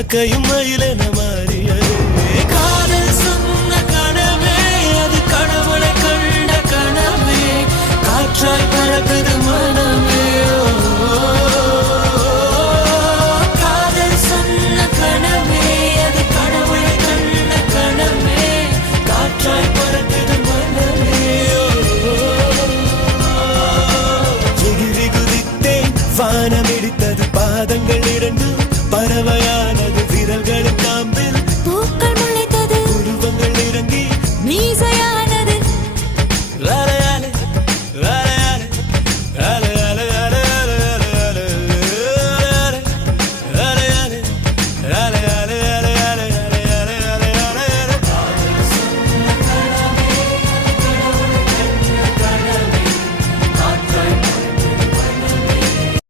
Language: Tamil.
காக்கையும் மயிலென மாறியது. காதல் சொன்ன கனவே அது கடவுளை கண்ட கனவே, காற்றாய் பறக்குது மனமே. காதல் சொன்ன கனவே அது கடவுளை கண்ட கனவே, காற்றாய் பறக்குது மனமே. எகிரி குதித்தேன், வானம் இடித்தது பாதங்கள் இரண்டு, பறவை